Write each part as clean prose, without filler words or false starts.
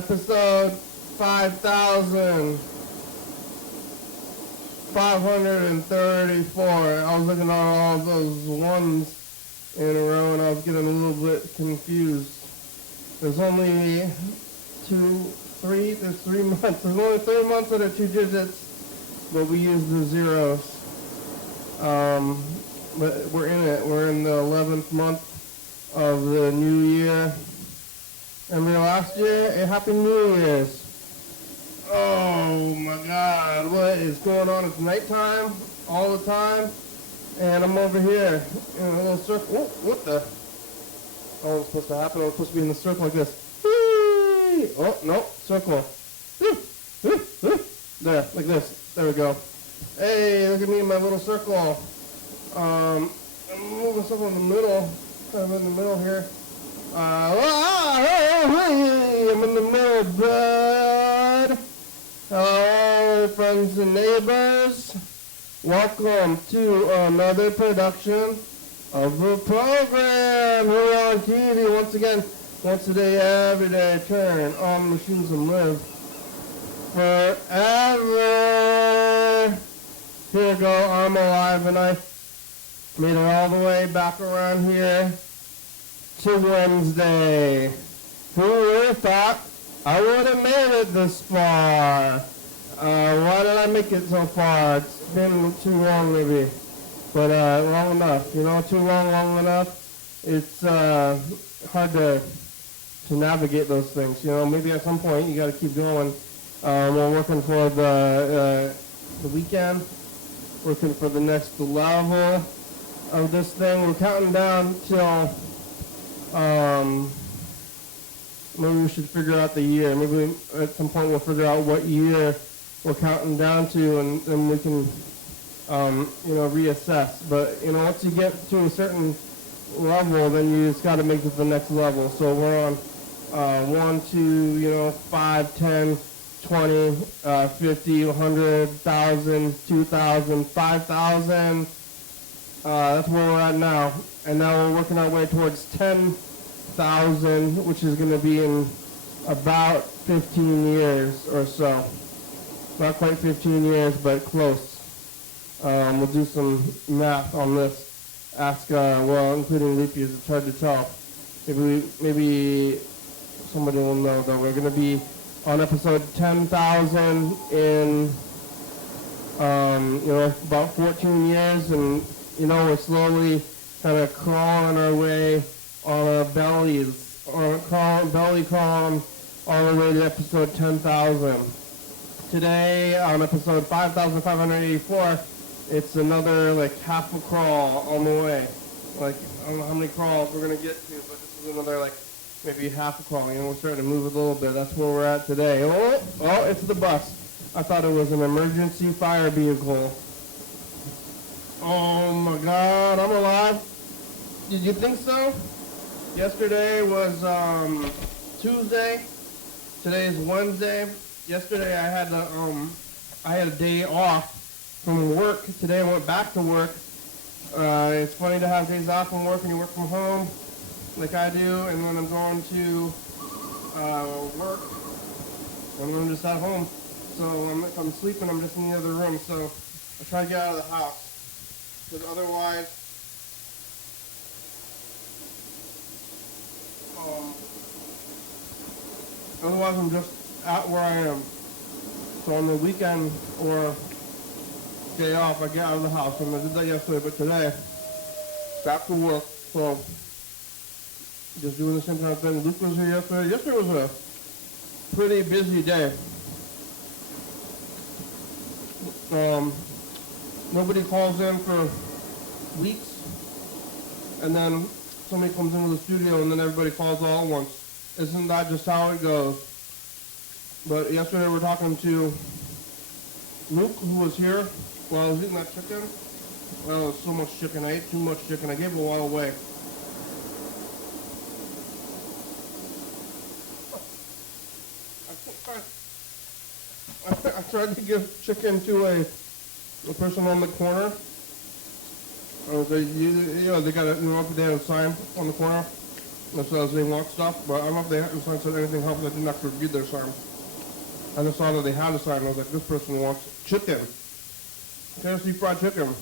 episode 5,534. I was looking at all those ones in a row and I was getting a little bit confused. There's only there's 3 months. There's only 3 months that are 2 digits, but we use the zeros. But we're in it. We're in the 11th month of the new year. Remember last year? Happy New Year's. Oh my God, what is going on? It's nighttime all the time, and I'm over here in a little circle. Oh, what the? Oh, it's supposed to happen. I'm supposed to be in a circle like this. Oh, no, circle. There, like this. There we go. Hey, look at me in my little circle. I'm moving something in the middle. I'm in the middle here. I'm in the middle, bud. Hello, friends and neighbors. Welcome to another production of the program here on TV. Once again, once a day, every day, turn on machines and live forever. Here we go, I'm alive and I made it all the way back around here to Wednesday. Who would have thought I would have made it this far? Why did I make it so far? It's been too long maybe, but long enough. You know, too long enough. It's hard to navigate those things. You know, maybe at some point you got to keep going. We're working for the weekend, working for the next level of this thing. We're counting down till maybe we should figure out the year. Maybe at some point we'll figure out what year we're counting down to, and then we can reassess. But once you get to a certain level, then you just got to make it to the next level. So we're on 1, 2, 5, 10, 20, 50, 100, 1,000, 2,000, 5,000. That's where we're at now. And now we're working our way towards 10,000, which is going to be in about 15 years or so. Not quite 15 years, but close. We'll do some math on this. Ask, including leap years, it's hard to tell. Maybe somebody will know, though. We're going to be on episode 10,000 in, about 14 years, and, we're slowly kind of crawling our way on our bellies, belly crawling all the way to episode 10,000. Today, on episode 5,584, it's another, half a crawl on the way. I don't know how many crawls we're going to get to, but this is another, maybe half a crawl. We're starting to move a little bit. That's where we're at today. Oh, it's the bus. I thought it was an emergency fire vehicle. Oh, my God, I'm alive. Did you think so? Yesterday was Tuesday. Today is Wednesday. Yesterday I had a day off from work. Today I went back to work. It's funny to have days off from work and you work from home like I do, and when I'm going to work, I'm just at home. So if I'm sleeping, I'm just in the other room. So I try to get out of the house, because otherwise I'm just at where I am. So on the weekend or day off, I get out of the house. And I did that yesterday, but today, back to work. So just doing the same kind of thing. Luke was here yesterday. Yesterday was a pretty busy day. Nobody calls in for weeks, and then somebody comes into the studio, and then everybody calls all at once. Isn't that just how it goes? But yesterday we were talking to Luke, who was here while I was eating that chicken. Well, it was so much chicken. I ate too much chicken. I gave it all away. I tried to give chicken to a person on the corner. They got a up and down sign on the corner. It says they want stuff, but I don't know if they hadn't said anything helpful. I didn't have to review their sign. I just saw that they had a sign. I was like, this person wants chicken. Tennessee fried chicken.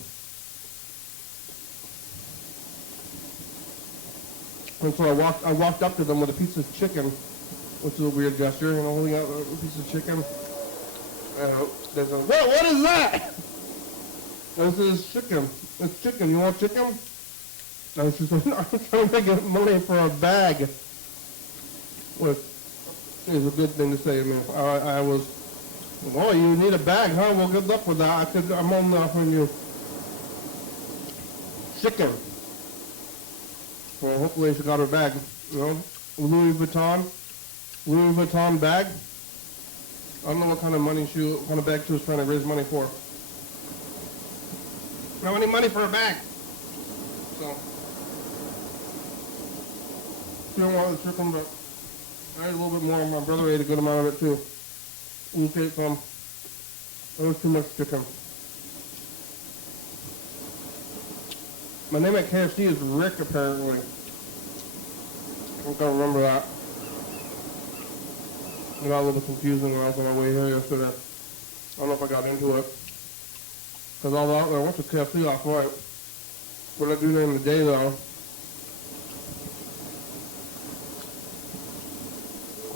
And so I walked up to them with a piece of chicken, which is a weird gesture, you know, holding out a piece of chicken. And they said, "Whoa, what is that?" This is chicken. It's chicken. You want chicken? And she said, "No, I'm trying to make money for a bag." Which is a good thing to say to me. I was, "Oh, you need a bag, huh? Well, good luck with that. I'm only offering you chicken." Well, hopefully she got her bag, you know. Louis Vuitton bag. I don't know what kind of what kind of bag she was trying to raise money for. I don't have any money for a bag. So, she don't want the chicken, but I ate a little bit more. My brother ate a good amount of it too. We'll take some. There was too much chicken. My name at KFC is Rick, apparently. I don't remember that. It got a little bit confusing when I was on my way here yesterday. I don't know if I got into it. Because I went to KFC last night. What I do during the day, though, I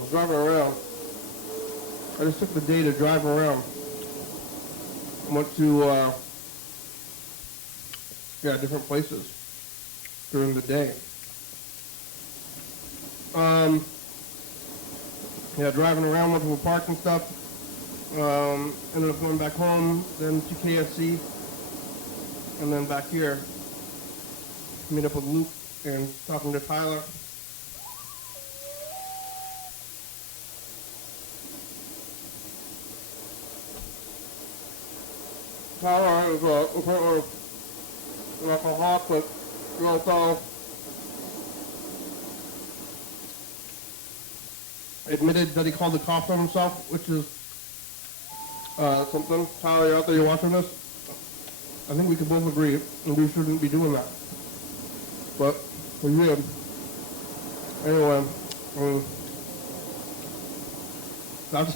was driving around. I just took the day to drive around. I went to different places during the day. Driving around, went to a park and stuff. Ended up going back home, then to KFC, and then back here. Meet up with Luke and talking to Tyler. Tyler is apparently an alcoholic, but he also admitted that he called the cops on himself, which is something. Tyler, you're out there, you're watching this? I think we can both agree that we shouldn't be doing that. But we did. Anyway, that's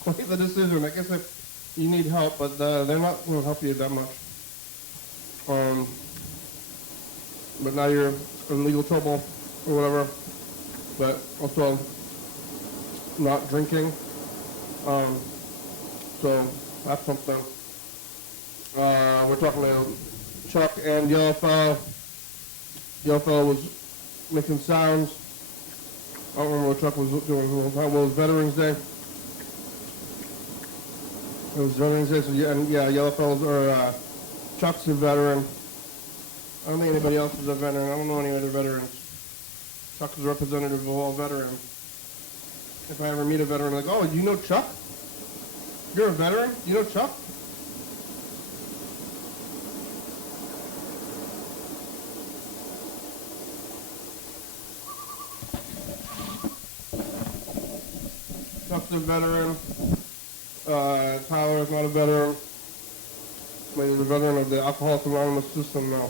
quite the decision. I guess if you need help, but they're not going to help you that much. But now you're in legal trouble or whatever. But also not drinking. So that's something. We're talking to Chuck and Yellowfell. Yellowfell was making sounds. I don't remember what Chuck was doing. Well, it was Veterans Day. It was Veterans Day, so Yellowfell or Chuck's a veteran. I don't think anybody else is a veteran. I don't know any other veterans. Chuck is a representative of all veterans. If I ever meet a veteran, I'm like, "Oh, you know Chuck? You're a veteran? You know Chuck?" Chuck's a veteran. Tyler is not a veteran. He's a veteran of the Alcoholics Anonymous system now.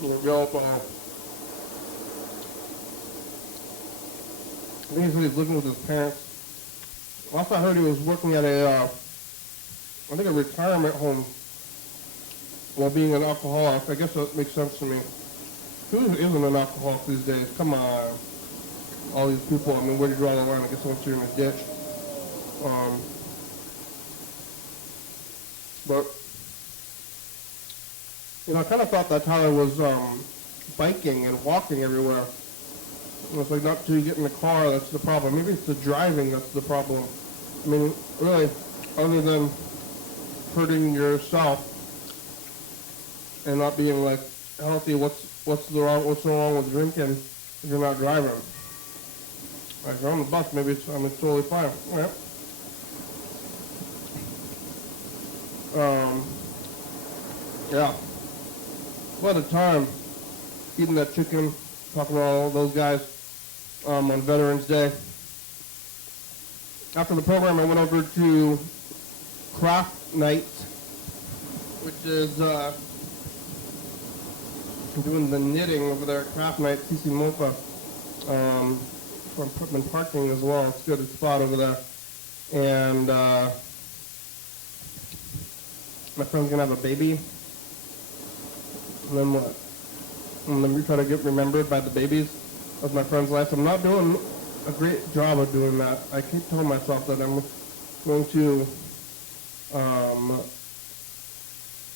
Yellowfell. I think he said he's living with his parents. Last I heard, he was working at a retirement home while being an alcoholic. I guess that makes sense to me. Who isn't an alcoholic these days? Come on. All these people, I mean, where do you draw the line? I guess once you're in a ditch. But, I kind of thought that Tyler was biking and walking everywhere. It's like not till you get in the car that's the problem. Maybe it's the driving that's the problem. I mean, really, other than hurting yourself and not being like healthy, what's wrong with drinking if you're not driving? Like, if you're on the bus, maybe it's totally fine. Yeah. What a time eating that chicken, talking to all those guys on Veterans Day. After the program, I went over to Craft Night, which is doing the knitting over there at Craft Night, CC Mocha, from Putman Parking as well. It's a good spot over there. And my friend's gonna have a baby. And then what? And then we try to get remembered by the babies of my friend's life. I'm not doing a great job of doing that. I keep telling myself that I'm going to, I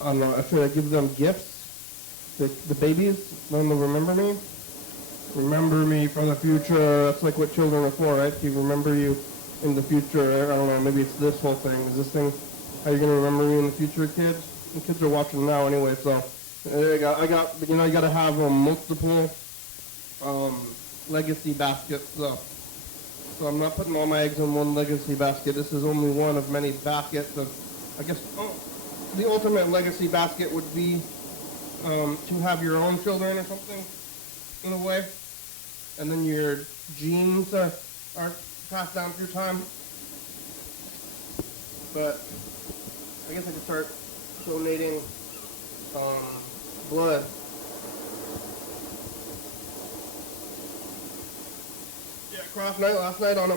don't know, should I give them gifts? The babies, then they'll remember me. Remember me for the future. That's like what children are for, right? To remember you in the future. I don't know, maybe it's this whole thing. Is this thing how you're going to remember me in the future, kids? The kids are watching now anyway, so I got, you know, you got to have multiple legacy baskets. So I'm not putting all my eggs in one legacy basket. This is only one of many baskets of, I guess, the ultimate legacy basket would be to have your own children or something, in a way, and then your genes are passed down through time. But I guess I could start donating blood. Yeah, Craft Night last night on a.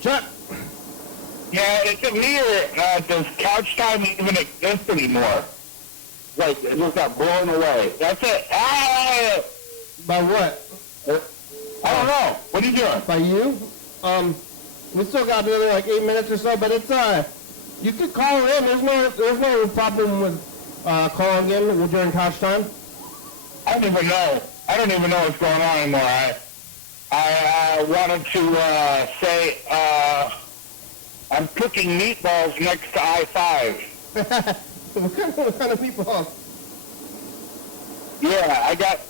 Chuck. Yeah, is it me or does couch time even exist anymore? Like, it just got blown away. That's it. Ah! By what? I don't know. What are you doing? By you? We still got another like 8 minutes or so, but it's you could call in. There's no problem with calling in during couch time. I don't even know. I don't even know what's going on anymore. I wanted to say I'm cooking meatballs next to I-5. What kind of meatballs? Yeah, I got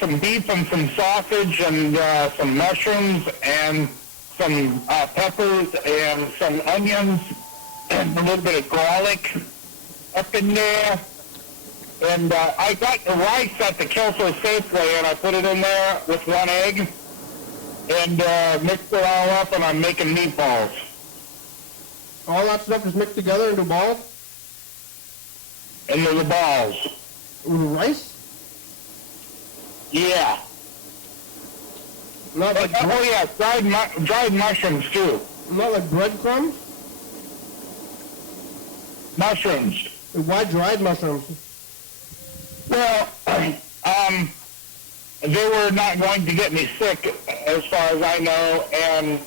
some beef and some sausage and some mushrooms and some peppers and some onions and a little bit of garlic up in there. And I got the rice at the Kelso Safeway, and I put it in there with one egg and mixed it all up, and I'm making meatballs. All that stuff is mixed together into balls? Into the balls. With rice? Yeah. Not like oh yeah, dried mushrooms too. Not like breadcrumbs? Mushrooms. Why dried mushrooms? Well, they were not going to get me sick, as far as I know, and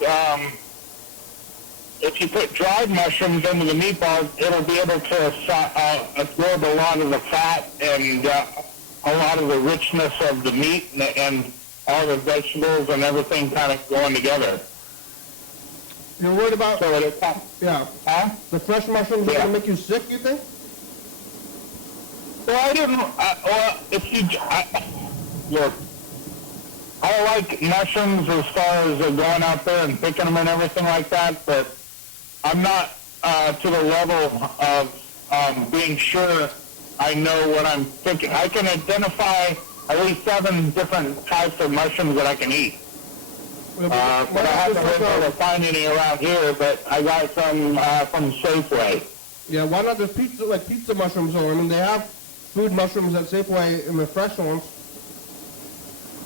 if you put dried mushrooms into the meatballs, it'll be able to absorb a lot of the fat and a lot of the richness of the meat and all the vegetables and everything kind of going together. You're worried about... So it, yeah. Huh? The fresh mushrooms are going to make you sick, you think? Well, I didn't... well, if you... look, I like mushrooms as far as going out there and picking them and everything like that, but I'm not to the level of being sure I know what I'm thinking. I can identify at least 7 different types of mushrooms that I can eat. But I haven't been able to find any around here, but I got some from Safeway. Yeah, why not just pizza mushrooms though? I mean, they have food mushrooms at Safeway in the fresh ones.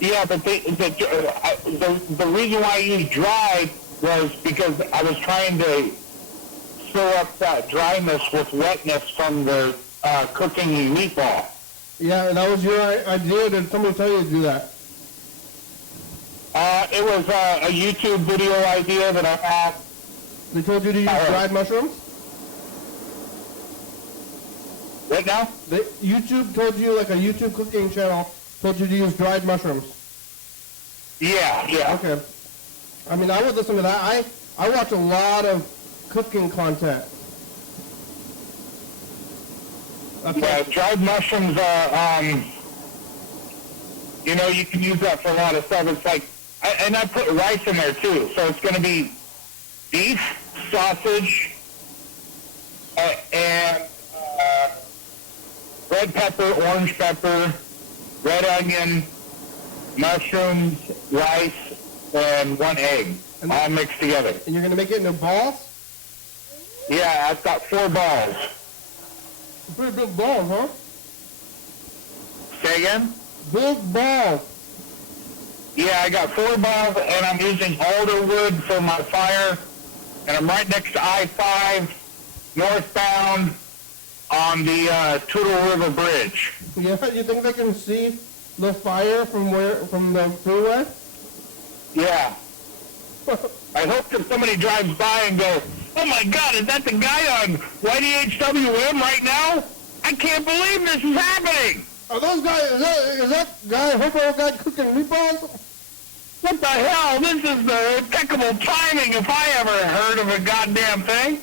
Yeah, but the reason why I used dried was because I was trying to fill up that dryness with wetness from the cooking meatball. Yeah, that was your idea. Did somebody tell you to do that? It was a YouTube video idea that I had. They told you to use dried mushrooms? What now? YouTube told you, like a YouTube cooking channel, told you to use dried mushrooms. Yeah. Okay. I mean, I would listen to that. I watch a lot of cooking content. Yeah, dried mushrooms are, you know, you can use that for a lot of stuff. It's like, and I put rice in there too. So it's going to be beef, sausage, and red pepper, orange pepper, red onion, mushrooms, rice, and 1 egg, And- all mixed together. And you're gonna make it into balls? Yeah, I've got 4 balls. Pretty big balls, huh? Say again? Big balls. Yeah, I got 4 balls, and I'm using alder wood for my fire, and I'm right next to I-5, northbound, on the Toutle River Bridge. Yeah, you think they can see the fire from the freeway? Yeah. I hope that somebody drives by and goes, "Oh my God, is that the guy on YDHWM right now? I can't believe this is happening." Are those guys, is that guy, hobo guy cooking meatballs? What the hell? This is the impeccable timing if I ever heard of a goddamn thing.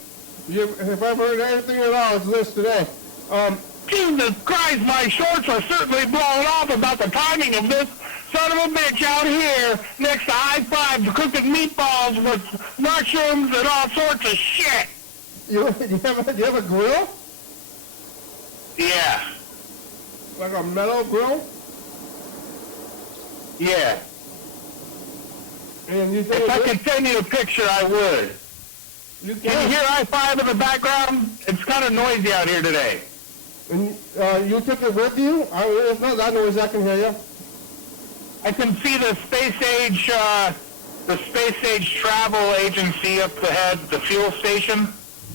If I've heard anything at all, it's this today. Jesus Christ, my shorts are certainly blown off about the timing of this son of a bitch out here next to I-5 cooking meatballs with mushrooms and all sorts of shit. You have a grill? Yeah, Like a metal grill? yeah. And you think If I could send you a picture, I would. you Can you hear I-5 in the background? It's kind of noisy out here today. And you took it with you? It's not that noise, I can hear you. I can see the space age travel agency up ahead, the fuel station.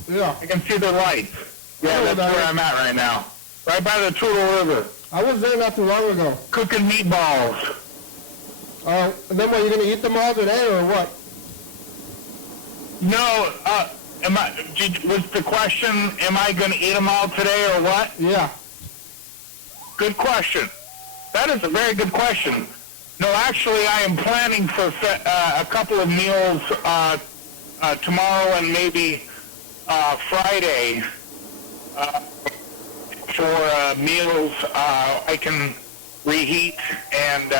Yeah. I can see the lights. Yeah, Oh, that's that where is- I'm at right now. Right by the Toutle River. I was there not too long ago. Cooking meatballs. And then what, you going to eat them all today or what? No, was the question, am I going to eat them all today or what? Yeah. Good question. That is a very good question. No, actually, I am planning for a couple of meals tomorrow and maybe Friday for meals I can reheat and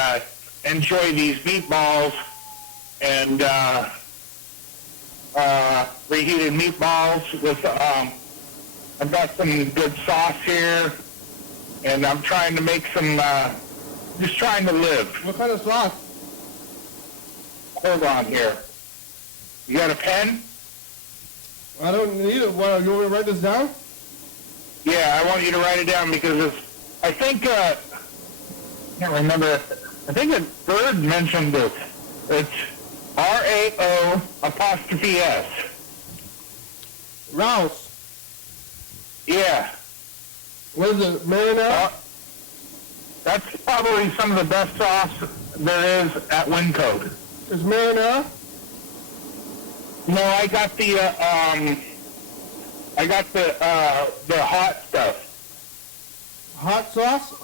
enjoy these meatballs and reheated meatballs with I've got some good sauce here, and I'm trying to make some just trying to live. What kind of sauce? Hold on here. You got a pen? I don't need it. What, you want me to write this down? Yeah, I want you to write it down because it's, I think, I can't remember, I think Bird mentioned this. It's RAO''S. Rouse. Yeah. What is it, marinara? That's probably some of the best sauce there is at Wincode. Is marinara? No, I got the hot stuff. Hot sauce?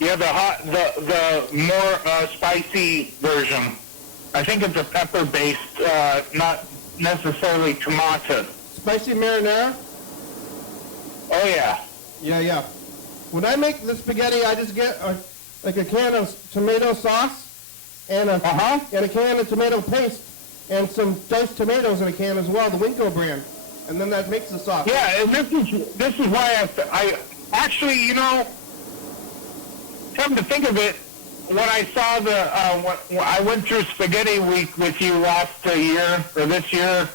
Yeah, the more spicy version. I think it's a pepper-based, not necessarily tomato. Spicy marinara? Oh yeah. Yeah. When I make the spaghetti, I just get a can of tomato sauce and a can of tomato paste and some diced tomatoes in a can as well, the Winco brand, and then that makes the sauce. Yeah, and this is why I actually, you know, come to think of it, when I saw when I went through Spaghetti Week with you last year or this year,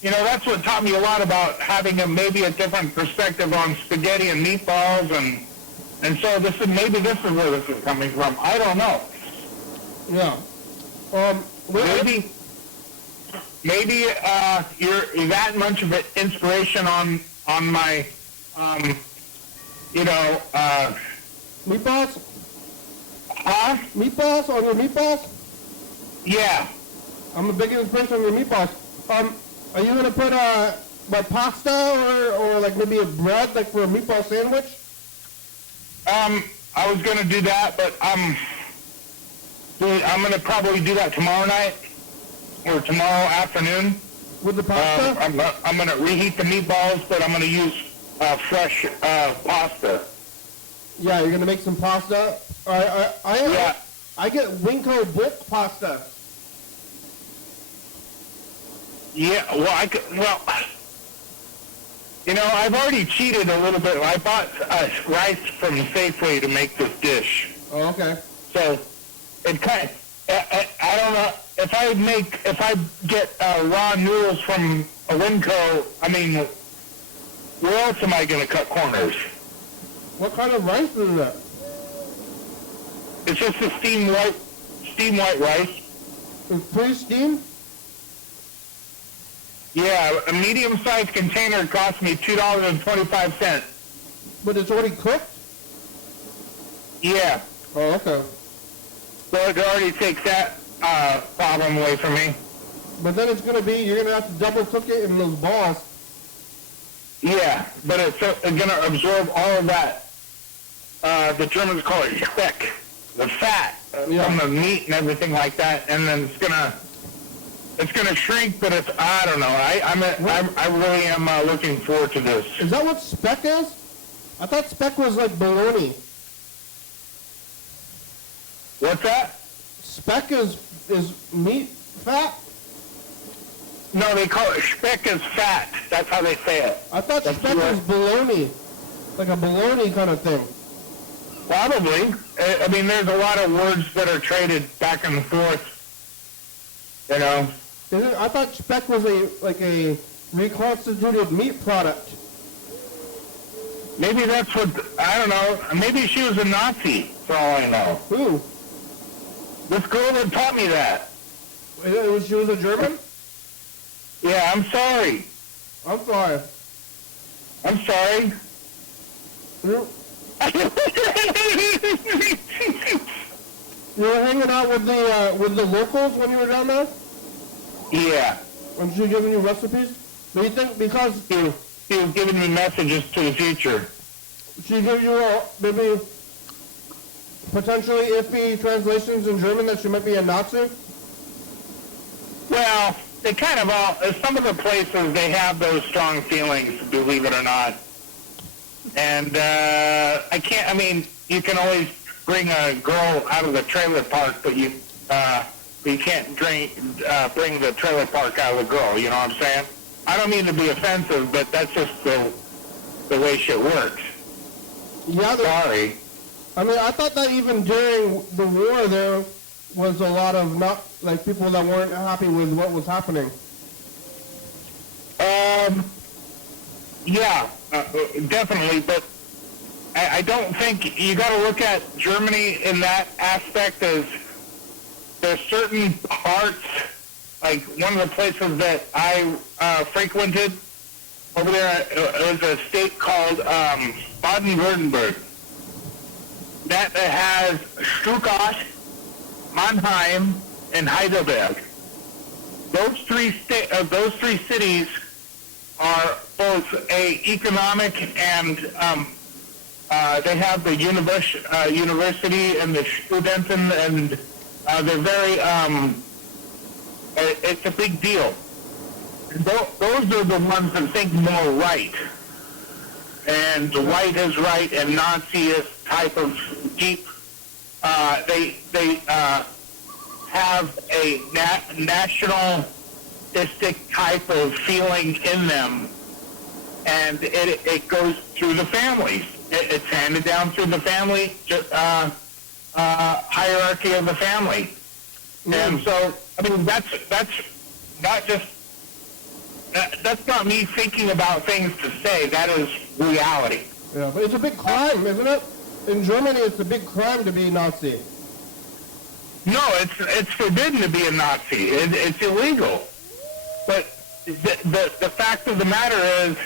you know, that's what taught me a lot about having maybe a different perspective on spaghetti and meatballs, and so maybe this is where this is coming from. I don't know. Yeah. Maybe you're that much of an inspiration on my, Meatballs? huh? Meatballs? On your meatballs? Yeah. I'm a big inspiration on your meatballs. Are you gonna put like pasta or like maybe a bread like for a meatball sandwich? I was gonna do that, but I'm gonna probably do that tomorrow night or tomorrow afternoon. With the pasta? I'm gonna reheat the meatballs, but I'm gonna use fresh pasta. Yeah, you're gonna make some pasta. Yeah. I get Winco bulk pasta. Yeah, you know, I've already cheated a little bit. I bought rice from Safeway to make this dish. Oh, okay. So, it kind of, I don't know if I get raw noodles from a Winco. I mean, where else am I going to cut corners? What kind of rice is that? It's just a steamed white rice. It's pre-steamed? Yeah, a medium-sized container cost me $2.25. But it's already cooked? Yeah, Oh, okay. so it already takes that problem away from me. But then it's gonna be, you're gonna have to double cook it in those balls. Yeah, but it's going to absorb all of that. The Germans call it Speck, the fat from the meat and everything like that, and then it's gonna shrink. But it's, I don't know. I really am looking forward to this. Is that what speck is? I thought speck was like bologna. What's that? Speck is meat fat? No, they call it Speck is fat. That's how they say it. I thought speck was bologna, like a bologna kind of thing. Probably. I mean, there's a lot of words that are traded back and forth. You know. I thought speck was a reconstituted meat product. Maybe that's what, I don't know. Maybe she was a Nazi, for all I know. Who? This girl that taught me that. She was a German? Yeah, I'm sorry. I'm sorry. I'm sorry. You were hanging out with the locals when you were down there? Yeah. And she was giving you recipes? Do you think because He was giving me messages to the future. she gave you maybe potentially iffy translations in German that she might be a Nazi? Well, they kind of all, some of the places, they have those strong feelings, believe it or not. And I mean, you can always bring a girl out of the trailer park, but you can't bring the trailer park out of the girl, you know what I'm saying? I don't mean to be offensive, but that's just the way shit works. Yeah. Sorry. I mean, I thought that even during the war there was a lot of people that weren't happy with what was happening. Yeah, definitely, but I don't think you got to look at Germany in that aspect as there's certain parts, like one of the places that I frequented over there, it was a state called Baden-Württemberg. That has Stuttgart, Mannheim, and Heidelberg. Those three cities are both economic and they have the university and the Studenten, and they're very it's a big deal. Those are the ones that think more right, and the white is right and Nazi-ist type of deep. They have a nationalistic type of feeling in them, and it goes through the families. It's handed down through the family hierarchy of the family. And so, I mean, that's not just that's not me thinking about things to say. That is reality. Yeah, but it's a big crime, isn't it? In Germany, it's a big crime to be Nazi. No, it's forbidden to be a Nazi. It's illegal. But the fact of the matter is,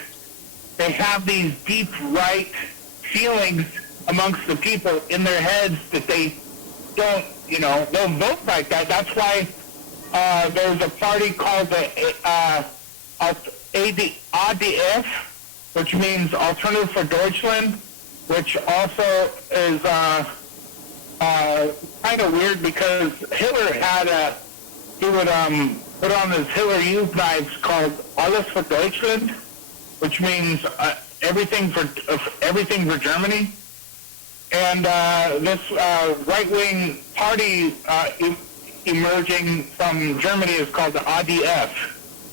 they have these deep right feelings amongst the people in their heads that they don't vote like that. That's why there's a party called the ADF, which means Alternative for Deutschland, which also is kind of weird because Hitler he would put on his Hitler Youth knives called Alles für Deutschland, which means everything for Germany. And this right-wing party emerging from Germany is called the ADF,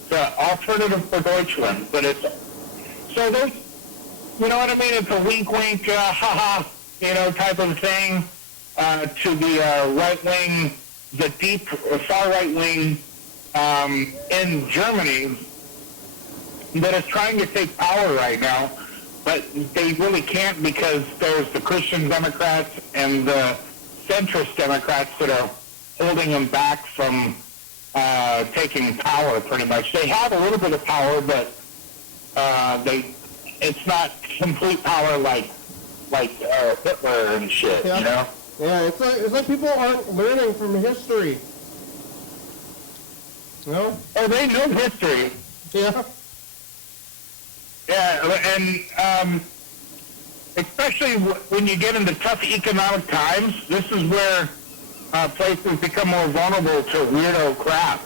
the Alternative for Deutschland. But it's so those, you know what I mean? It's a wink-wink, haha, type of thing to the right-wing the deep far right wing in Germany that is trying to take power right now, but they really can't because there's the Christian Democrats and the centrist Democrats that are holding them back from taking power. Pretty much, they have a little bit of power, but it's not complete power like Hitler and shit. Yeah. You know? Yeah, it's like people aren't learning from history. You know? Oh, they know history. Yeah. Yeah, and especially when you get into tough economic times, this is where places become more vulnerable to weirdo crap.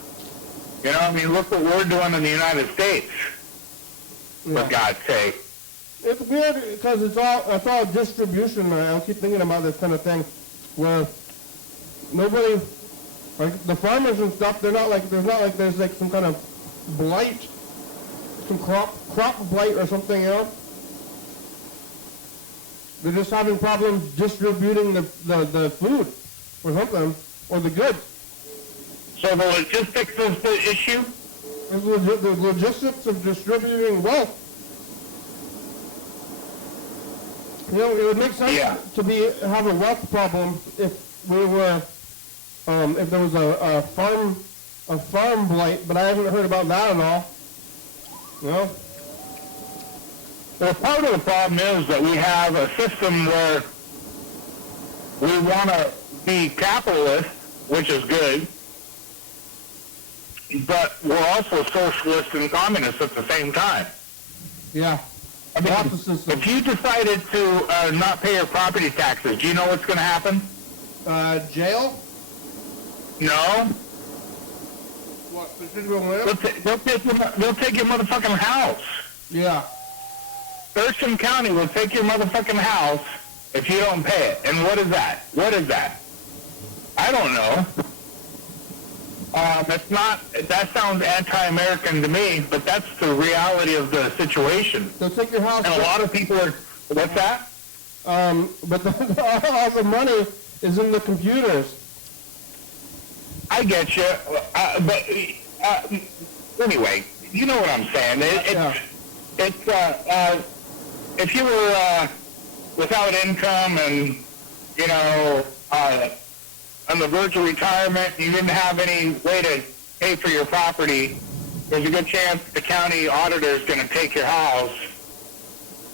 You know, I mean, look what we're doing in the United States, for God's sake. It's weird because it's all distribution. I keep thinking about this kind of thing where nobody, like the farmers and stuff, there's not like there's like some kind of blight, some crop blight or something, you know? They're just having problems distributing the food or something, or the goods. So the logistics is the issue? The logistics of distributing wealth. You know, it would make sense to have a wealth problem if we were, if there was a farm blight, but I haven't heard about that at all. You know? Well, part of the problem is that we have a system where we want to be capitalist, which is good, but we're also socialist and communist at the same time. Yeah. I mean, if you decided to not pay your property taxes, do you know what's going to happen? Jail? No. What? They'll take your motherfucking house. Yeah. Thurston County will take your motherfucking house if you don't pay it. And what is that? What is that? I don't know. It's not. That sounds anti-American to me, but that's the reality of the situation. They'll take your house. And a lot of people are. What's that? But all the money is in the computers. I get you. But anyway, you know what I'm saying. If you were without income and, you know, on the verge of retirement, you didn't have any way to pay for your property, there's a good chance the county auditor is going to take your house.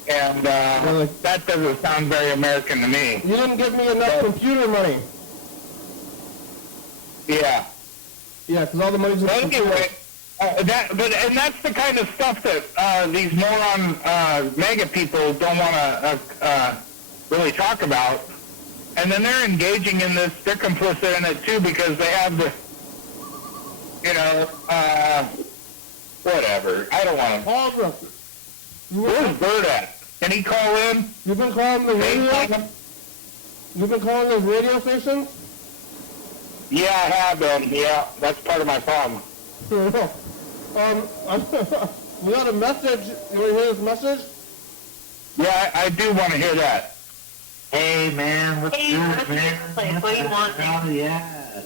And that doesn't sound very American to me. You didn't give me enough computer money. Yeah. Yeah, because all the money's in the computer. Anyway, and that's the kind of stuff that these moron mega people don't want to really talk about. And then they're engaging in this, they're complicit in it too because they have the, you know, whatever. I don't want to. Where's Bert at? Can he call in? You've been calling the radio? You've been calling those radio stations? Yeah, I have been. Yeah, that's part of my problem. We got a message. You want to hear this message? Yeah, I do want to hear that. Hey man, what's good, man? What do you want? Oh yeah.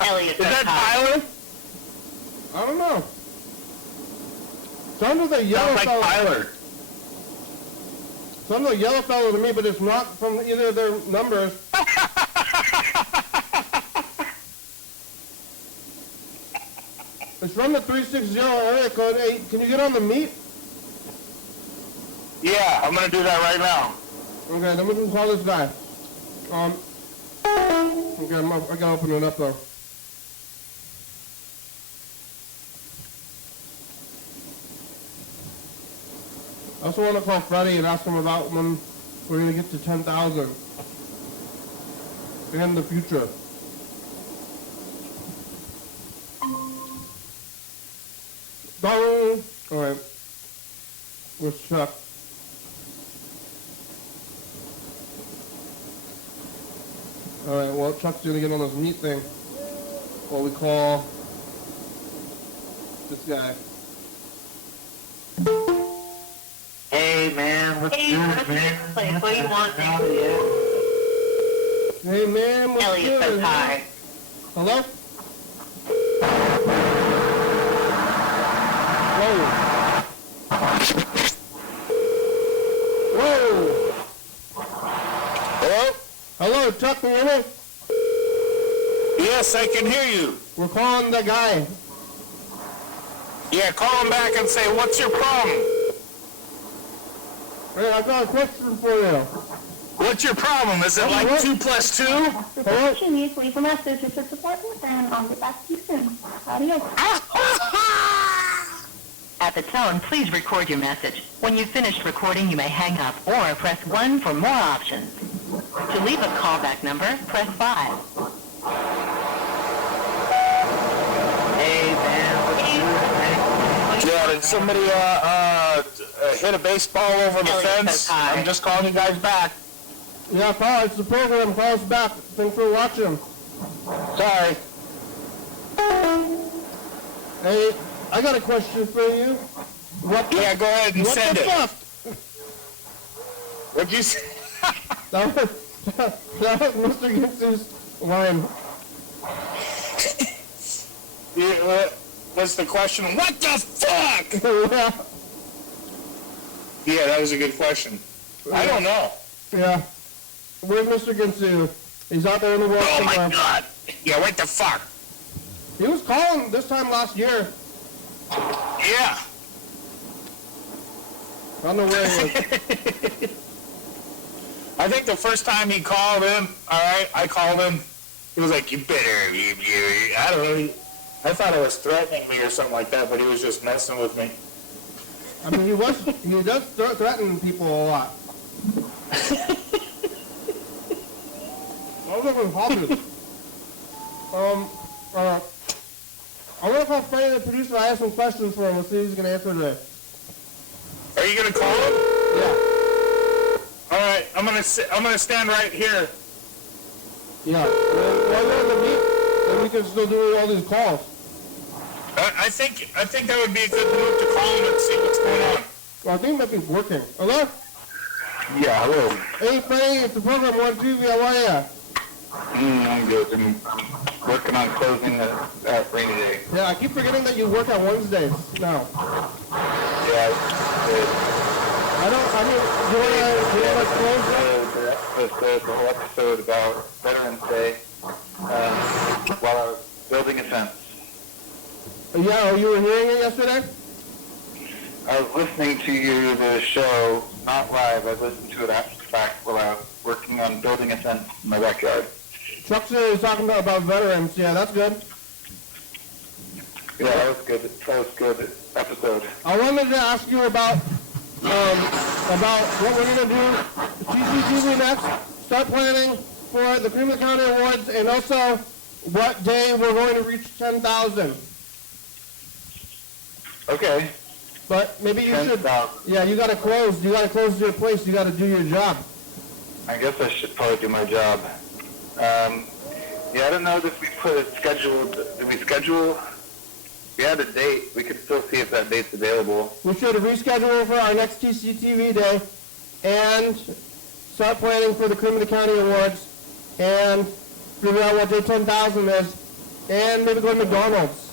Elliot, Is that Tyler? I don't know. Sounds like a yellow Sounds like Tyler. Sounds like a yellow fellow to me, but it's not from either of their numbers. It's from the 360 area code. Hey, can you get on the meet? Yeah, I'm going to do that right now. Okay, then we can call this guy. Okay, I gotta open it up though. I also want to call Freddie and ask him about when we're gonna get to 10,000 in the future. All right. Where's Chuck? All right. Well, Chuck's gonna get on this meat thing. What we call this guy. Hey man, what's Hey, good, what's man? your place? What do you want? Oh yeah. Hey, man, what's Elliot good? says hi. Hello? Whoa. Whoa. Hello? Hello, Chuck, can you hear me? Yes, I can hear you. We're calling the guy. Yeah, call him back and say, what's your problem? Hey, I got a question for you. What's your problem? Is it like 2 plus 2? The person needs to leave a message if it's important, and I'll get back to you soon. Adios. At the tone, please record your message. When you've finished recording, you may hang up or press 1 for more options. To leave a callback number, press 5. Hey, man, what's good, man? Yeah, did somebody hit a baseball over the Elliot fence? says hi. I'm just calling you guys back. Yeah, call, it's the program. Call us back. Thanks for watching. Sorry. Hey, I got a question for you. What Yeah, go ahead and what send the it. fuck? What'd you say? That was Mr. Gibson's line. What's the question? What the fuck? Yeah. Yeah, that was a good question. I don't know. Yeah. Where's Mr. Ginsu? He's out there in the world Oh my somewhere. god! Yeah, what the fuck? He was calling this time last year. Yeah. I don't know where he is. I think the first time he called in, alright, I called him, he was like, you better, I don't know, I thought he was threatening me or something like that, but he was just messing with me. I mean, he does threaten people a lot. I was looking hobbies. I want to call Freddie, the producer. I have some questions for him. Let's see if he's going to answer today. Are you gonna call him? Yeah. Alright, I'm gonna stand right here. Yeah. While you're on the meet, then we can still do all these calls. I think that would be a good move to call him and see what's going on. Well, I think it might be working. Hello? Yeah, hello. Hey, Freddie, it's the program 1-2. How are ya? I'm good. I'm working on closing that rainy day. Yeah, I keep forgetting that you work on Wednesdays now. Yeah, Do you want to close it? the whole episode about Veterans Day while I was building a fence. Yeah, you were hearing it yesterday? I was listening to the show, not live. I listened to it after the fact while I was working on building a fence in my backyard. Chuck was talking about veterans. Yeah, that's good. Yeah, that was good. That was good episode. I wanted to ask you about what we're going to do, TCTV next, start planning for the Cream of the County Awards, and also what day we're going to reach 10,000. Okay. But maybe you should, 10,000. yeah, you got to close your place, you got to do your job. I guess I should probably do my job. Yeah, I don't know if we put a schedule. Did we schedule? We had a date. We could still see if that date's available. We should reschedule for our next TCTV day and start planning for the Cream of the County Awards and figure out what day 10,000 is and maybe go to McDonald's.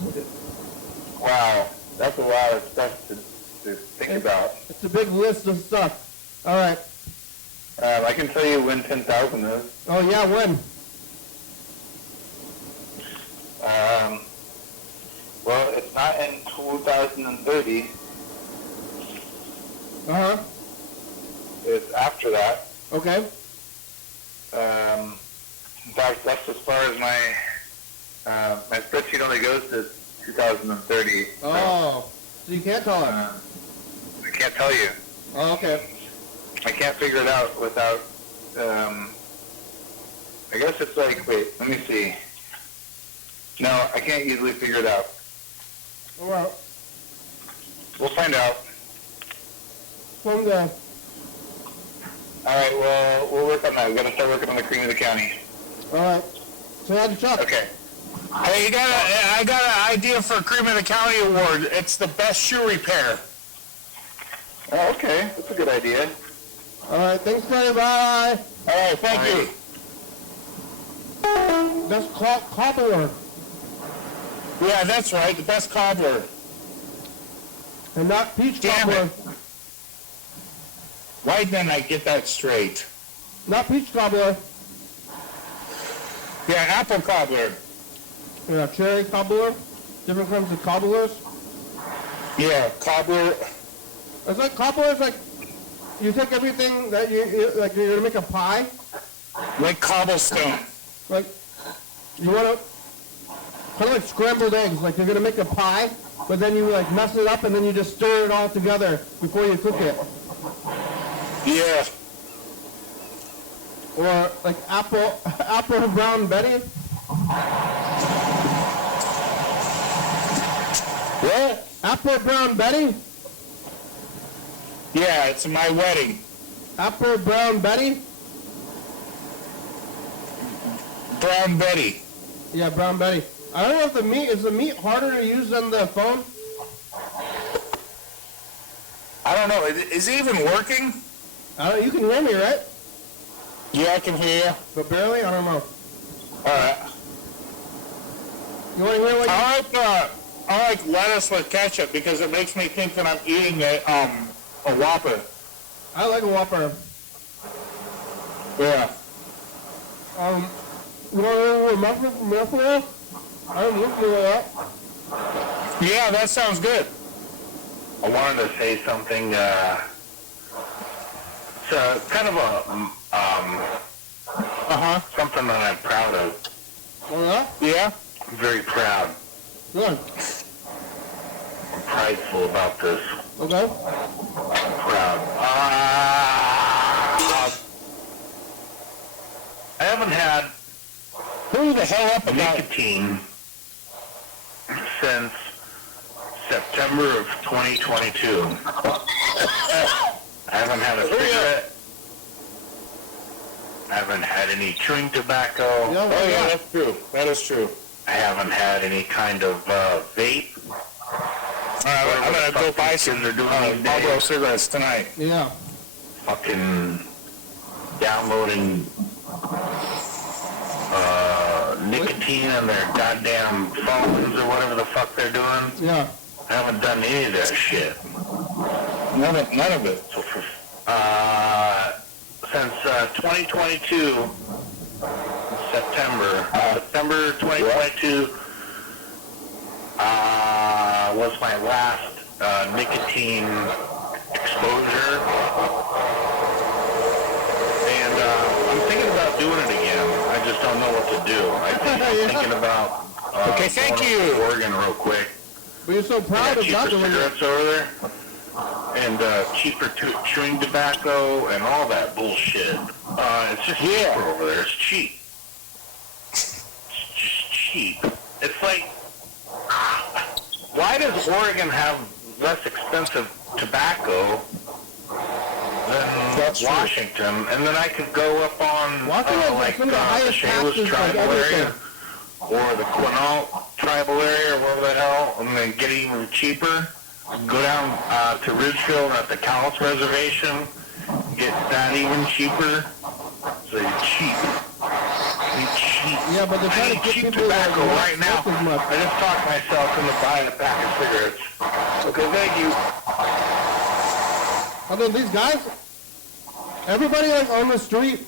Wow, that's a lot of stuff to think about. It's a big list of stuff. All right. I can tell you when 10,000 is. Oh, yeah, when? Well, it's not in 2030. Uh-huh. It's after that. Okay. In fact, that's as far as my spreadsheet only goes to 2030. Oh, so you can't tell us. I can't tell you. Oh, okay. I can't figure it out without, I guess it's like, wait, let me see. No, I can't easily figure it out. All right. We'll find out. Someday. All right, well, we'll work on that. We've got to start working on the Cream of the County. All right. Say hi to Chuck. Okay. Hey, I got an idea for a Cream of the County Award. It's the best shoe repair. Oh, okay. That's a good idea. All right. Thanks, Freddie. Bye. All right, thank Bye. you. That's cobbler. Yeah, that's right. The best cobbler. And not peach Damn cobbler. it. Why didn't I get that straight? Not peach cobbler. Yeah, apple cobbler. Yeah, cherry cobbler. Different kinds of cobblers. Yeah, cobbler. It's like cobbler is like you take everything that like you're gonna make a pie. Like cobblestone. Like you wanna kind of like scrambled eggs. Like you're gonna make a pie, but then you like mess it up and then you just stir it all together before you cook it. Yeah. Or like apple brown Betty. What? Apple brown Betty. Yeah, it's my wedding. Apple brown Betty. Brown Betty. Yeah, brown Betty. I don't know if is the meat harder to use than the phone? I don't know. Is it even working? I don't. You can hear me, right? Yeah, I can hear you. But barely. I don't know. All right. You want to hear what? I like lettuce with ketchup because it makes me think that I'm eating a Whopper. I like a Whopper. Yeah. You want to hear a muffin from yesterday? I didn't look for that. Yeah, that sounds good. I wanted to say something, it's kind of something that I'm proud of. Oh yeah? Yeah? I'm very proud. Good. I'm prideful about this. Okay. I'm proud. I haven't had Hurry the hell up about nicotine since September of 2022. I haven't had a cigarette. I haven't had any chewing tobacco. Yeah, Oh yeah, that's true. That is true. I haven't had any kind of vape. All right, I'm gonna go buy some Kids are doing these Marlboro days. cigarettes tonight. Yeah. Fucking downloading nicotine on their goddamn phones or whatever the fuck they're doing. Yeah. I haven't done any of that shit. None of it. So for, since 2022, September 2022 was my last nicotine exposure, and I'm thinking about doing it again. I just don't know what to do. I'm thinking about Okay, thank going you. to Oregon real quick. But you're so They proud got of cheaper not doing it. cigarettes over there, and cheaper chewing tobacco and all that bullshit. It's just cheaper over there. It's cheap. It's just cheap. It's like, why does Oregon have less expensive tobacco than Washington? And then I could go up on Washington has like some of the the highest Shameless taxes, like tribal area everything. or the Quinault tribal area or whatever the hell, and then get even cheaper. Go down to Ridgefield at the Cowles Reservation, get that even cheaper. So you're cheap. You're cheap. Yeah, but they're I trying need to get cheap people that tobacco don't right now. smoke as much. I just talked myself into buying a pack of cigarettes. Okay, thank you. I mean, these guys, everybody like on the street,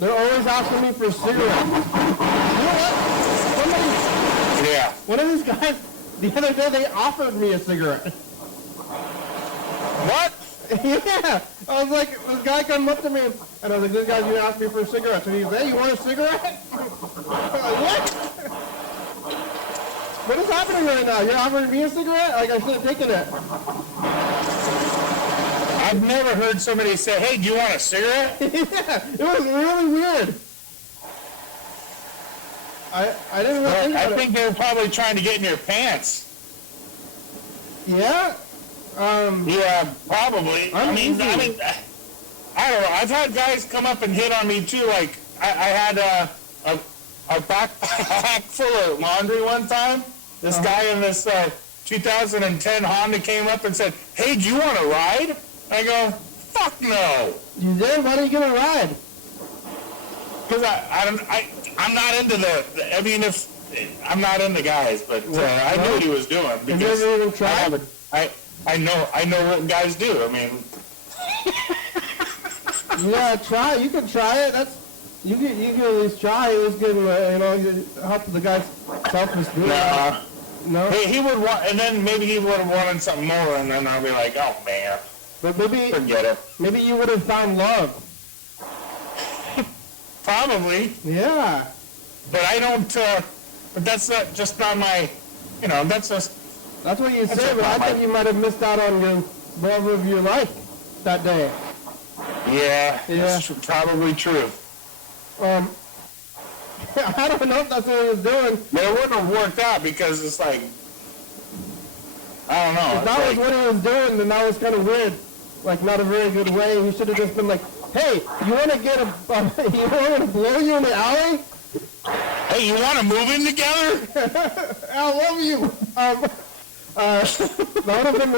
they're always asking me for cigarettes. You know what? Yeah. One of these guys, the other day, they offered me a cigarette. What? Yeah. I was like, this guy comes up to me, and I was like, this guy's gonna ask me for cigarettes. And he's like, hey, you want a cigarette? I'm like, what? What is happening right now? You're offering me a cigarette? Like, I should have taken it. I've never heard somebody say, hey, do you want a cigarette? Yeah, it was really weird. I didn't really think I about think they were probably trying to get in your pants. it. Yeah? Yeah, probably. I'm easy. I don't know. I've had guys come up and hit on me too. Like I had a backpack full of laundry one time. This guy in this 2010 Honda came up and said, "Hey, do you want to ride?" I go, "Fuck no." You did? Why didn't you get a ride? Because I'm not into I mean, I'm not into guys, but I knew what he was doing. Have you ever even tried? I know what guys do. I mean, Yeah, try. You can try it. You can at least try. It was good. Help the guy's self-esteem. No. he would want, and then maybe he would have wanted something more, and then I'll be like, oh man, But maybe forget it. maybe you would have found love. Probably, Yeah. but I don't. But that's just not my. That's just. That's what you That's say, but I not think you might have missed out on your love of your life that day. Yeah, Yeah. that's probably true. I don't know if that's what he was doing. But it wouldn't have worked out because it's like, I don't know. If that was what he was doing, then that was kind of weird. Like, not a very good way. He should have just been like, hey, you want to get you want to blow you in the alley? Hey, you want to move in together? I love you. That would have been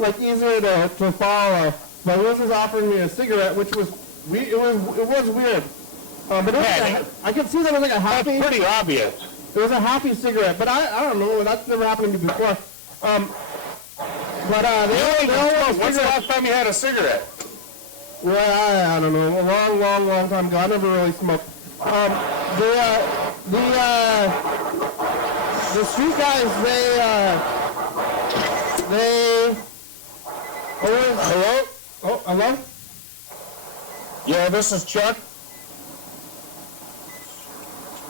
like easier to follow. But he was just offering me a cigarette, which was it was weird. But it was I could see that it was like a happy. That's pretty obvious. It was a happy cigarette, but I don't know. That's never happened to me before. But they all When's the last time you had a cigarette? Well, I don't know. A long time ago. I never really smoked. The street guys, they always, hello? Oh, hello? Yeah, this is Chuck.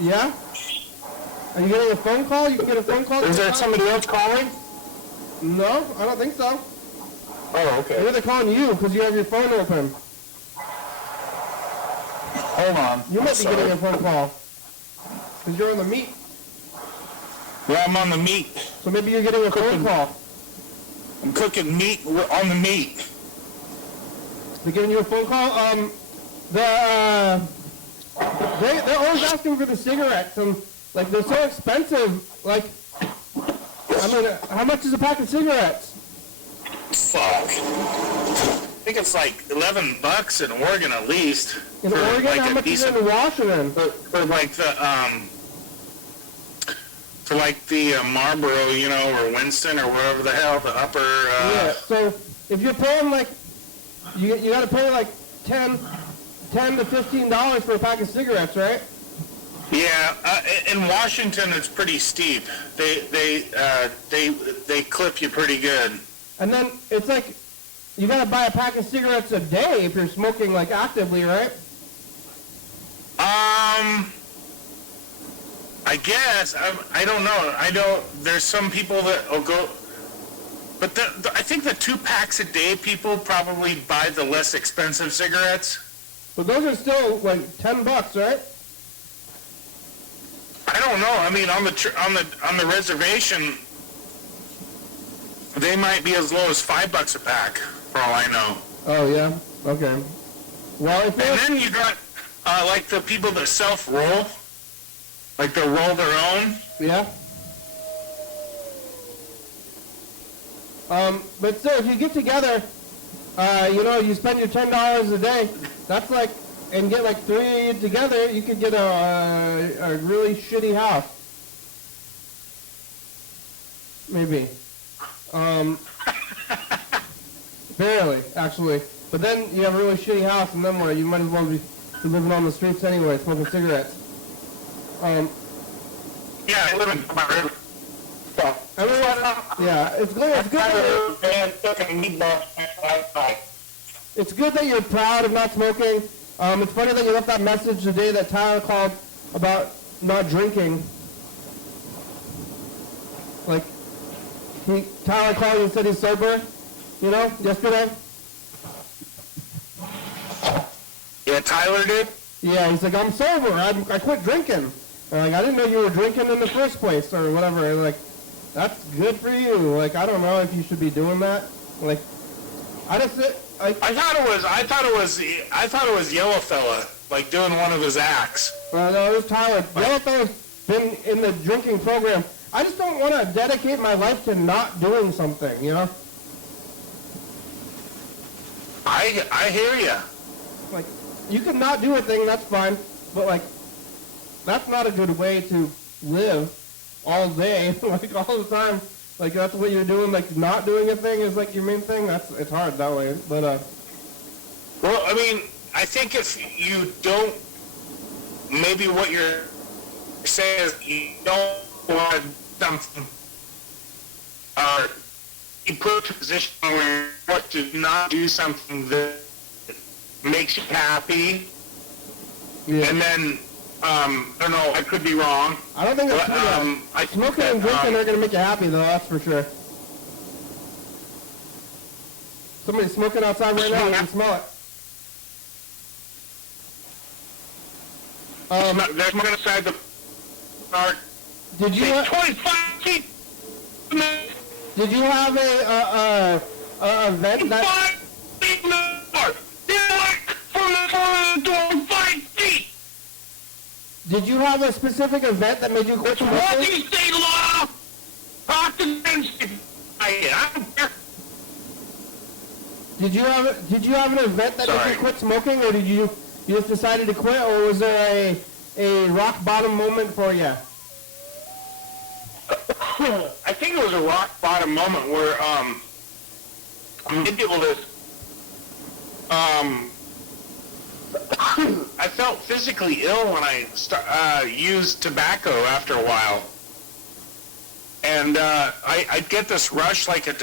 Yeah? Are you getting a phone call? You can get a phone call? Is there somebody else calling? No, I don't think so. Oh, okay. Maybe they're calling you because you have your phone open. Hold on. You might be getting a phone call because you're on the meat. Yeah, I'm on the meat. So maybe you're getting a phone call. I'm cooking meat on the meat. They're giving you a phone call. They're always asking for the cigarettes, and like they're so expensive. Like, I mean, how much is a pack of cigarettes? Fuck. I think it's like $11 in Oregon at least. In for Oregon, like how a much is it decent, in Washington? for like the Marlboro, or Winston or wherever the hell the upper. Yeah. So if you're paying like, you got to pay like $10 to $15 for a pack of cigarettes, right? Yeah, in Washington it's pretty steep. They clip you pretty good. And then it's like you got to buy a pack of cigarettes a day if you're smoking like actively, right? I guess I don't know. There's some people that will go, but I think the 2 packs a day people probably buy the less expensive cigarettes. But those are still like $10, right? I don't know. I mean, on the reservation, they might be as low as $5 a pack, for all I know. Oh yeah. Okay. Well, if And then you got like the people that self-roll, like they'll roll their own. yeah. But still, if you get together, you spend your $10 a day. That's like, and get like 3 together, you could get a really shitty house. Maybe. Barely, actually. But then you have a really shitty house, and then what? You might as well be living on the streets anyway, smoking cigarettes. Yeah, I live in my room. So, Yeah, it's good. It's good that you're proud of not smoking. It's funny that you left that message the day that Tyler called about not drinking. Like, Tyler called and said he's sober, yesterday. Yeah, Tyler did? Yeah, he's like, I'm sober. I quit drinking. And like, I didn't know you were drinking in the first place or whatever. Like, that's good for you. Like, I don't know if you should be doing that. Like, I thought it was Yellow Fella, like doing one of his acts. No, it was Tyler. Yellow Fella's been in the drinking program. I just don't want to dedicate my life to not doing something, I hear ya. Like, you can not do a thing, that's fine. But like, that's not a good way to live all day, like all the time. Like that's what you're doing. Like not doing a thing is like your main thing. It's hard that way. But Well, I mean, I think if you don't, maybe what you're saying is you don't want something, you put to a position where you want to not do something that makes you happy, yeah. and then, I don't know, I could be wrong. I don't think that's But, true. I think Smoking that, and drinking are gonna make you happy though. That's for sure. Somebody's smoking outside right now. I can smell it. they're smoking outside the park. Did you 25 feet. did you have a event that 5 feet in the door. They're like from the front of the door, 5 feet. did you have a specific event that made you quit smoking? Walking state law. Talk to them. I don't care. Did you have an event that made Sorry. you quit smoking, or did you just decided to quit, or was there a rock bottom moment for you? I think it was a rock bottom moment where maybe it was I felt physically ill when I used tobacco after a while, and I'd get this rush like a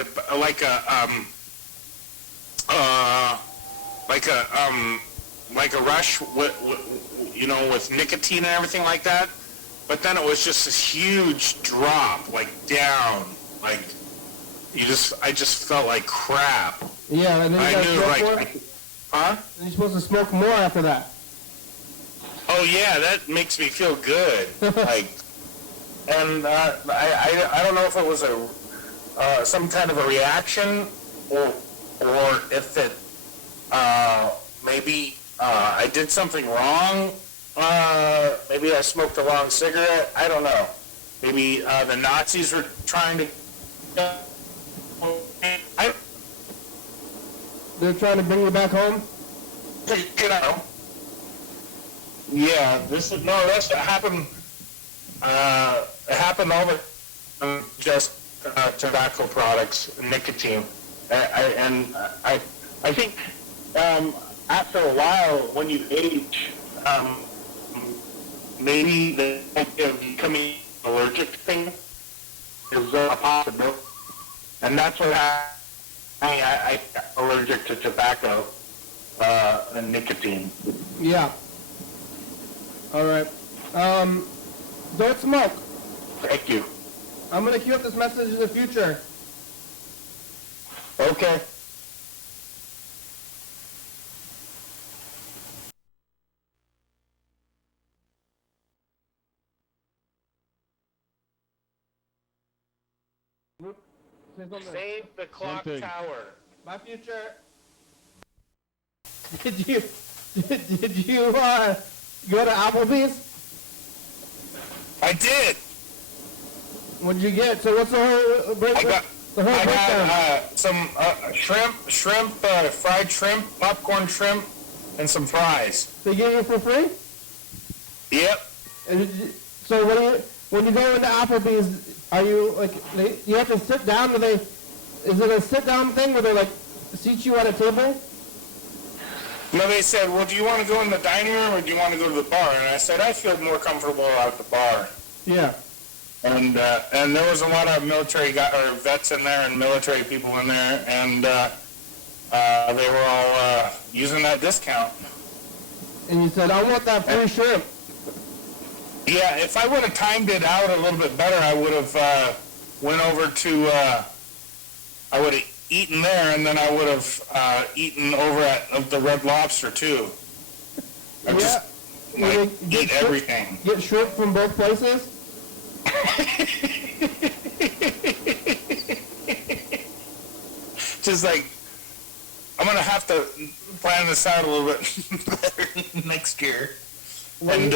rush with nicotine and everything like that. But then it was just this huge drop, like down, like I just felt like crap. Yeah, and then you I gotta knew, smoke like, more? huh? And you're supposed to smoke more after that. Oh yeah, that makes me feel good. Like, and I don't know if it was some kind of a reaction, or if it maybe I did something wrong. Maybe I smoked the wrong cigarette. I don't know. Maybe the Nazis were trying to. They're trying to bring you back home? You know. Yeah, that's what happened. It happened all the just tobacco products, nicotine, I think after a while when you age, maybe the idea of becoming allergic thing is a possibility, and that's what I got allergic to tobacco and nicotine. Yeah. All right. Don't smoke. Thank you. I'm gonna queue up this message in the future. Okay. Say something. Save the clock thing. tower. My future. Did you go to Applebee's? I did. What'd you get? So what's the whole breakdown? I got some shrimp, fried shrimp, popcorn shrimp, and some fries. They give you for free? Yep. And so when you go into Applebee's, are you like you have to sit down? Is it a sit down thing where they like seat you at a table? No, they said, well, do you want to go in the dining room or do you want to go to the bar? And I said, I feel more comfortable at the bar. Yeah. And there was a lot of military vets in there and military people in there, and they were all using that discount. And you said, I want that free shrimp. Yeah, if I would have timed it out a little bit better, I would have went over to, I would have eaten there, and then I would have eaten over at the Red Lobster, too. I just eat everything. Get shrimp from both places? Just like, I'm going to have to plan this out a little bit better next year. And,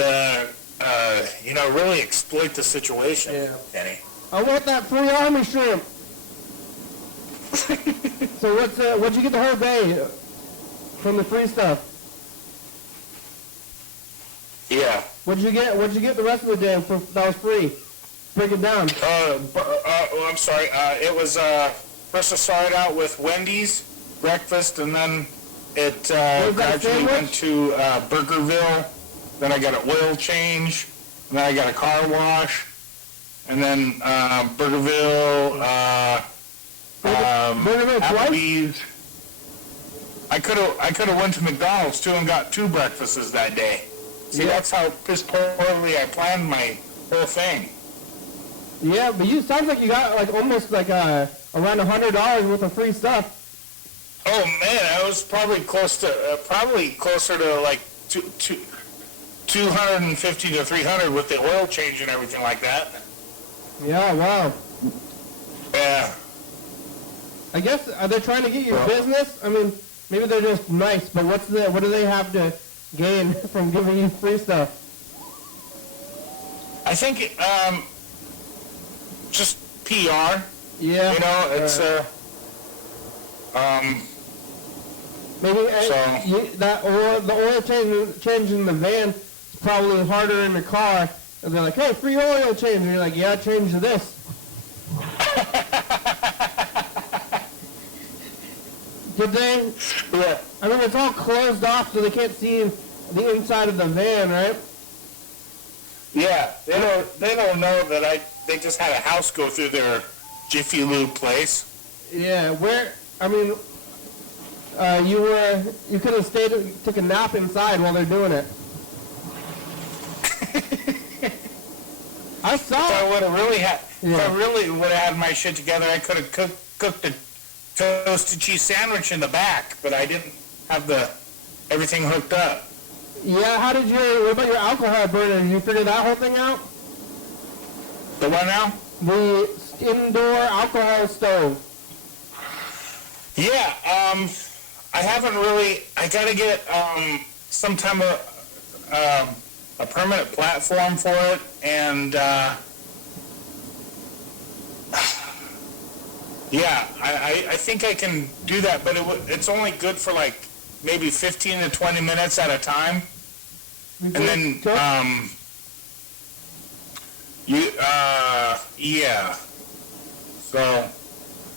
really exploit the situation, Yeah. Kenny. I want that free army shrimp. So what'd you get the whole day from the free stuff? Yeah, Yeah. What'd you get? What'd you get the rest of the day that was free? Break it down. I'm sorry. It was, first I started out with Wendy's breakfast, and then it that gradually sandwich? went to Burgerville. Then I got an oil change, and then I got a car wash, and then Burgerville, Burgerville twice? Applebee's. I could have went to McDonald's too and got 2 breakfasts that day. See, Yeah. that's how piss poorly I planned my whole thing. Yeah, but sounds like you got like almost like around $100 worth of free stuff. Oh man, I was probably closer to like 250 to 300 with the oil change and everything like that. Yeah, wow. Yeah. I guess are they trying to get your business? I mean, maybe they're just nice, but what do they have to gain from giving you free stuff? I think just PR. Yeah. You know, it's maybe so- the oil change in the van is probably harder in the car. And they're like, hey, free oil change. And you're like, yeah, change to this. Did they? Yeah. I mean, it's all closed off, so they can't see the inside of the van, right? Yeah. They don't know that they just had a house go through their Jiffy Lube place. Yeah. You could have stayed and took a nap inside while they're doing it. I saw. If I would have really had, Yeah. if I really would have had my shit together, I could have cooked a toasted cheese sandwich in the back, but I didn't have everything hooked up. Yeah. What about your alcohol burner? Did you figure that whole thing out? The what now? The indoor alcohol stove. Yeah, I haven't really. I gotta get some type of a permanent platform for it, and yeah, I think I can do that, but it's only good for like maybe 15 to 20 minutes at a time, and then yeah. So.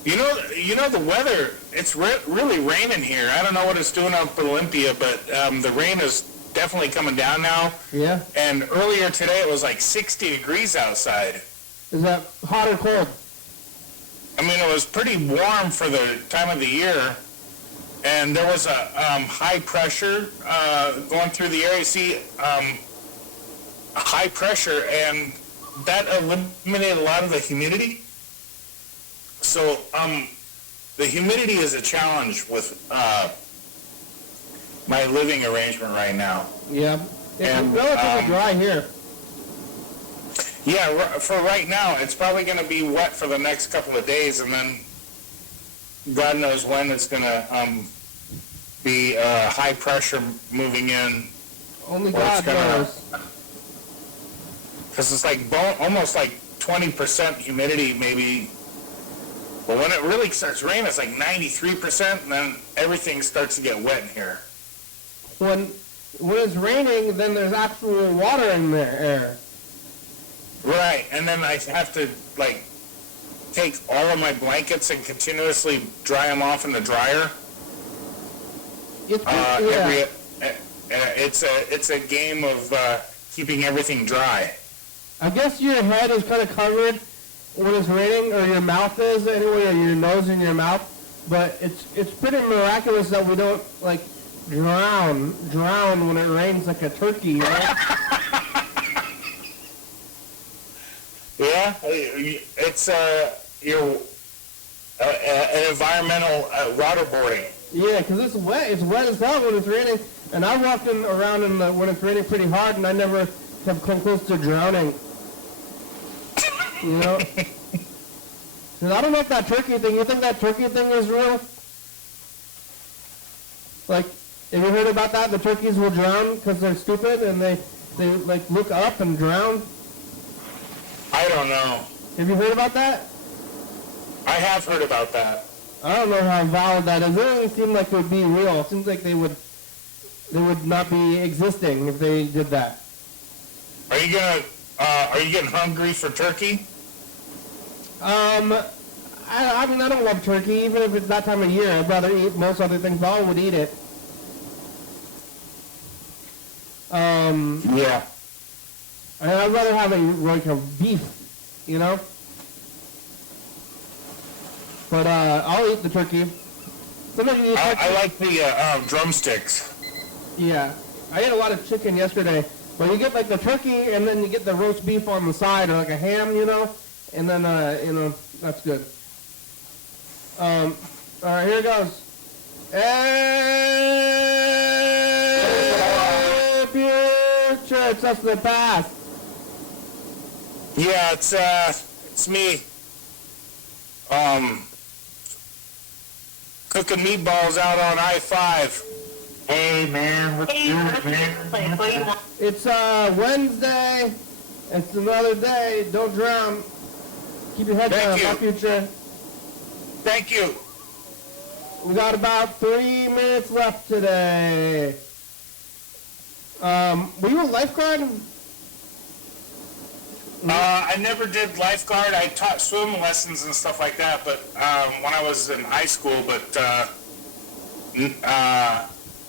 You know the weather, it's really raining here. I don't know what it's doing up in Olympia, but the rain is definitely coming down now. Yeah. And earlier today it was like 60 degrees outside. Is that hot or cold? I mean, it was pretty warm for the time of the year. And there was a high pressure going through the area. See, high pressure, and that eliminated a lot of the humidity. So, the humidity is a challenge with my living arrangement right now. Yeah. It's And, relatively dry here. Yeah, for right now, it's probably going to be wet for the next couple of days, and then God knows when it's going to be high pressure moving in. Only Well, it's God gonna- knows. Because it's like almost like 20% humidity, maybe. But when it really starts raining, it's like 93%, and then everything starts to get wet in here. When it's raining, then there's actual water in the air. Right, and then I have to, like, take all of my blankets and continuously dry them off in the dryer. It's yeah. It's a game of keeping everything dry. I guess your head is kind of covered when it's raining, or your mouth is anyway, or your nose and your mouth. But it's pretty miraculous that we don't like drown when it rains like a turkey, right? Yeah, it's an environmental waterboarding. Yeah, because it's wet. It's wet as hell when it's raining. And I walked around when it's raining pretty hard, and I never have come close to drowning. You know? 'Cause I don't know if that turkey thing, you think that turkey thing is real? Like, have you heard about that? The turkeys will drown because they're stupid and they like look up and drown? I don't know. Have you heard about that? I have heard about that. I don't know how valid that is. It doesn't seem like it would be real. It seems like they would not be existing if they did that. Are you getting hungry for turkey? I mean, I don't love turkey, even if it's that time of year. I'd rather eat most other things, but I would eat it. Yeah. I'd rather have a beef, you know? But, I'll eat the turkey. Sometimes you eat turkey. I like the drumsticks. Yeah. I ate a lot of chicken yesterday. But you get like the turkey and then you get the roast beef on the side or like a ham, you know? And then, that's good. All right, here it goes. Hey, future, it's us in the past. Yeah, it's me. Cooking meatballs out on I-5. Hey, man, let's do it, man. What do you want? It's Wednesday. It's another day. Don't drown. Keep your head Thank down, you. my future. Thank you. We got about 3 minutes left today. Were you a lifeguard? I never did lifeguard. I taught swim lessons and stuff like that, but when I was in high school, but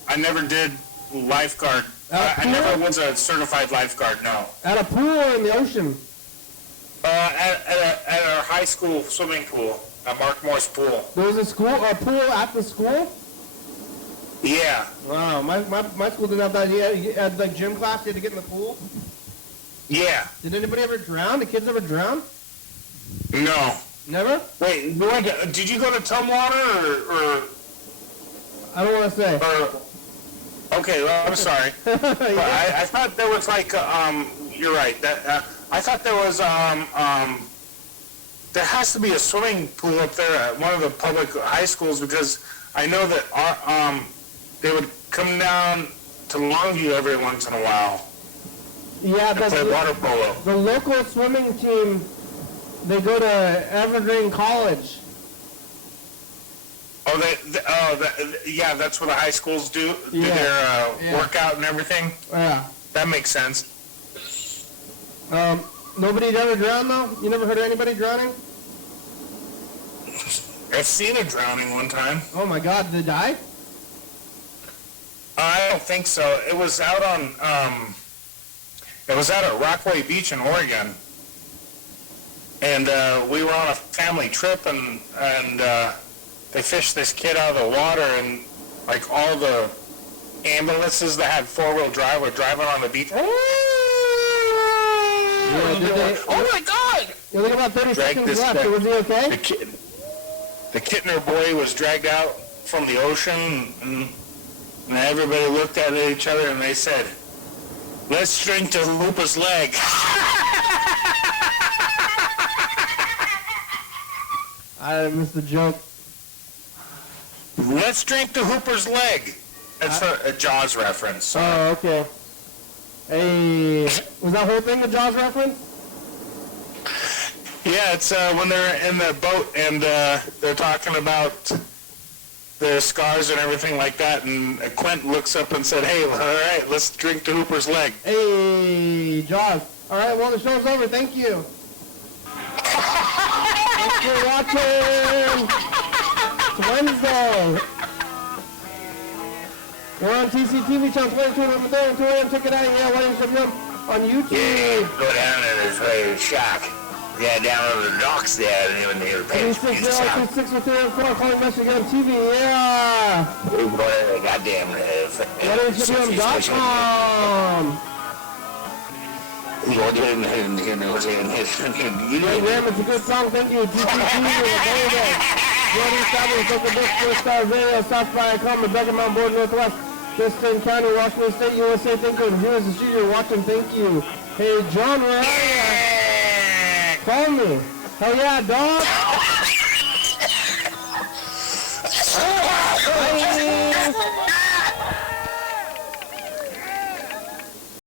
I never did lifeguard. I never was a certified lifeguard, no. At a pool or in the ocean? At our high school swimming pool, at Mark Morse Pool. There was a pool at the school? Yeah. Wow, my school didn't have that. You had like gym class, you had to get in the pool. Yeah. Did anybody ever drown? The kids ever drown? No. Never? Wait, did you go to Tumwater or I don't want to say. okay, well, I'm sorry. But I thought there was like, you're right. That I thought there was, there has to be a swimming pool up there at one of the public high schools because I know that they would come down to Longview every once in a while Yeah, and play water polo. the local swimming team, they go to Evergreen College. Oh, yeah, that's what the high schools do Yeah. their Yeah. workout and everything. Yeah. That makes sense. Nobody ever drowned though? You never heard of anybody drowning? I've seen a drowning one time. Oh my God, did they die? I don't think so. It was out on, it was out at Rockaway Beach in Oregon. And we were on a family trip and they fished this kid out of the water and like all the ambulances that had four-wheel drive were driving on the beach. Yeah, did they? Oh my God! You only got about 30 Drag seconds this left. back. Was he okay? The Kittner boy was dragged out from the ocean and everybody looked at each other and they said, "Let's drink to Lupa's leg." I missed the joke. Let's drink to Hooper's leg. That's a Jaws reference. Oh, okay. Hey, was that whole thing a Jaws reference? Yeah, it's when they're in the boat and they're talking about their scars and everything like that, and Quint looks up and said, "Hey, all right, let's drink to Hooper's leg." Hey, Jaws. All right, well, the show's over. Thank you. Thanks for watching. It's Wednesday. We're on TCTV channel 22 over there and 2 a.m. Check it out. Yeah, YDHWM on YouTube. Yeah, go down to this shack. Yeah, down on the docks there, and they were paying 360-26 calling message on TV. Yeah. we go to the goddamn YDHWM.com. You Hey, Ram, it's a good song. Thank you. TCTV. Jordan Savage, Local Book, 4-star radio, South by Common, Beckham Mountain Board, Northwest, Thurston County, Washington State, USA. Thank you. And viewers and studio watching, thank you. Hey, John, where are you? Call me. Hell yeah, dog.